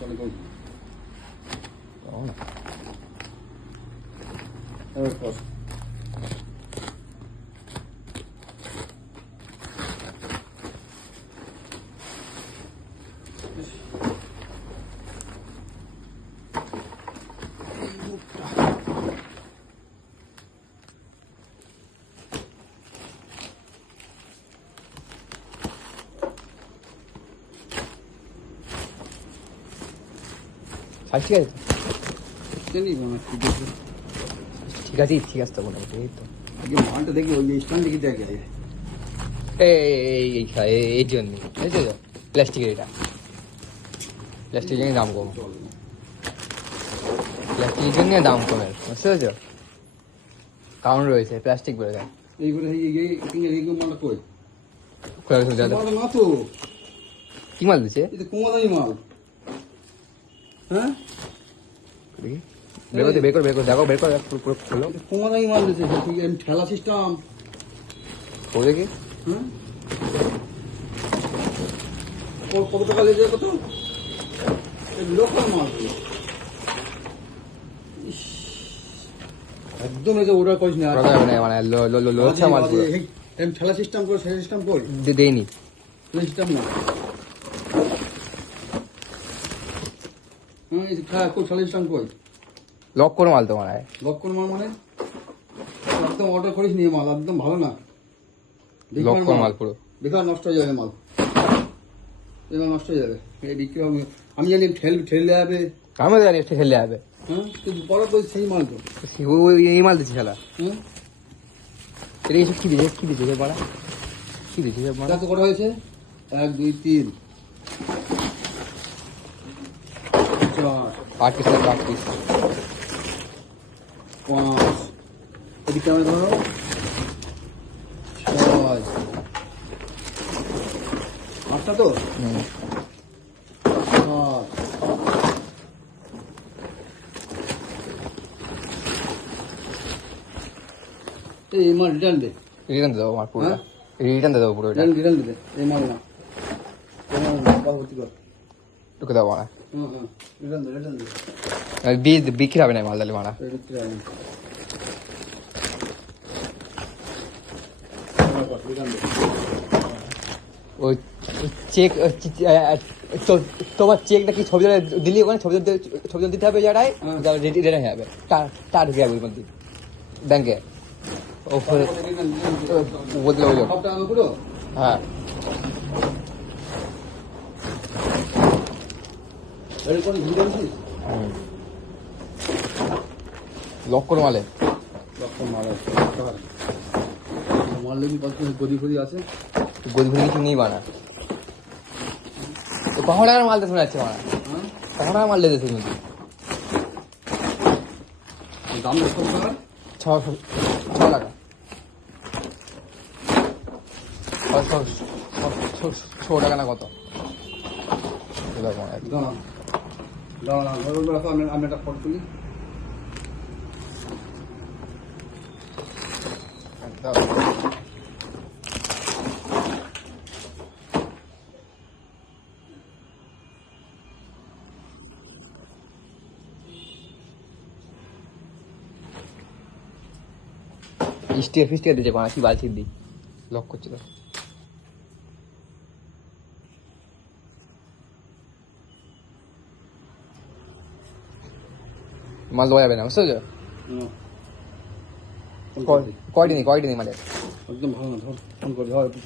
চলে কই না এবার কর ঠিক আছে জানি না ঠিক আছে ঠিক আছে তো মোটামুটি এই তো আগে মালটা দেখি ওই স্ট্যান্ড দেখি দেখে এই জন্য প্লাস্টিকের এটা প্লাস্টিকের জন্য দাম কম প্লাস্টিকের জন্য দাম কমের বুঝতে পেরেছো কারণ রয়েছে প্লাস্টিক বলে দেয় এইগুলো এই মালটা কই মালটা না তো কি মাল দিচ্ছে এটা কোমাদানি মাল হ্যাঁ বের করে দেখো বের করে পুরো খোলো কোমাদানি মাল দিচ্ছে ঠেলা সিস্টেম ও দেখি হ্যাঁ কত টাকা লেগে কত লোকাল মাল একদম এই যে অর্ডার করিস না মানে লোচ্ছা মাল ঠেলা সিস্টেম করে সেই সিস্টেম করি দেয়নি সিস্টেম না হ্যাঁ কই ঠেলা সিস্টেম কই লক করে মাল তো মানে লক কোন মাল মানে একদম অর্ডার করিস নিয়ে মাল একদম ভালো না লক করে মাল পুরো বেকার নষ্ট হয়ে যাবে মাল এবার নষ্ট হয়ে যাবে এই বিক্রি হবে আমি জানি ঠেলে যাবে আমি জানি একটা খেলে যাবে হ্যাঁ কিন্তু পরে তো সেই মাল তো এই মাল দিচ্ছে খেলা হ্যাঁ এটা এসব কি দিচ্ছে বলা কি দিচ্ছে কত করা হয়েছে 1 2 3 4 8 পিস 5 এদিকে আমি ধরো 6 আটটা তো এই মাল রিটার্ন দে রিটার্ন দেবো আমার পুরো রিটার্ন দেবো পুরো এটা রিটার্ন দে এই মাল না ভর্তি কর ঢুকে দেবো না হ্যাঁ রিটার্ন দে বিক্রি হবে না মাল তাহলে মানা ওই চেক তোমার চেকটা কি ছবি দিলি ওখানে ছবি দিতে হবে যারাই রেডি হয়ে যাবে তার ঢুকে যাবে ওই মধ্যে ব্যাংকে বদলে হয়ে যাবে হ্যাঁ লক করে মালে মাল লেগে কত গদি ফদি আছে গদি ফদি কিছু নেই বানা কখন টাকার মাল দিয়ে শোনা যাচ্ছে মানা কখন টাকার মাল দিয়েছে কিন্তু দাম কত টাকা 6 টাকা 6 টাকা না কত আমি একটা ফটো তুলি ফিস্টিয়া দিয়েছে বানা কি বালছির দিই লক করছিল মাল দেওয়া যাবে না বুঝতে পারছো কয়টি নেই মানে একদম ভালো না ধর ফোন করবি